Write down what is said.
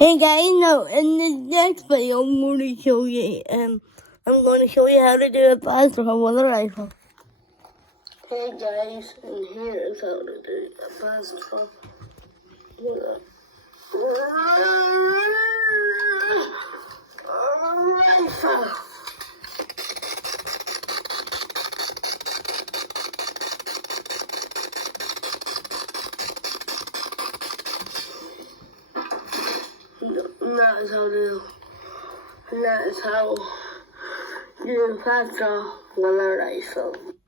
Hey guys, now in the next video I'm going to show you how to do a fast draw with a rifle. Hey guys, and here is how to do a fast draw with a rifle. That is how you do a fast draw with a rifle.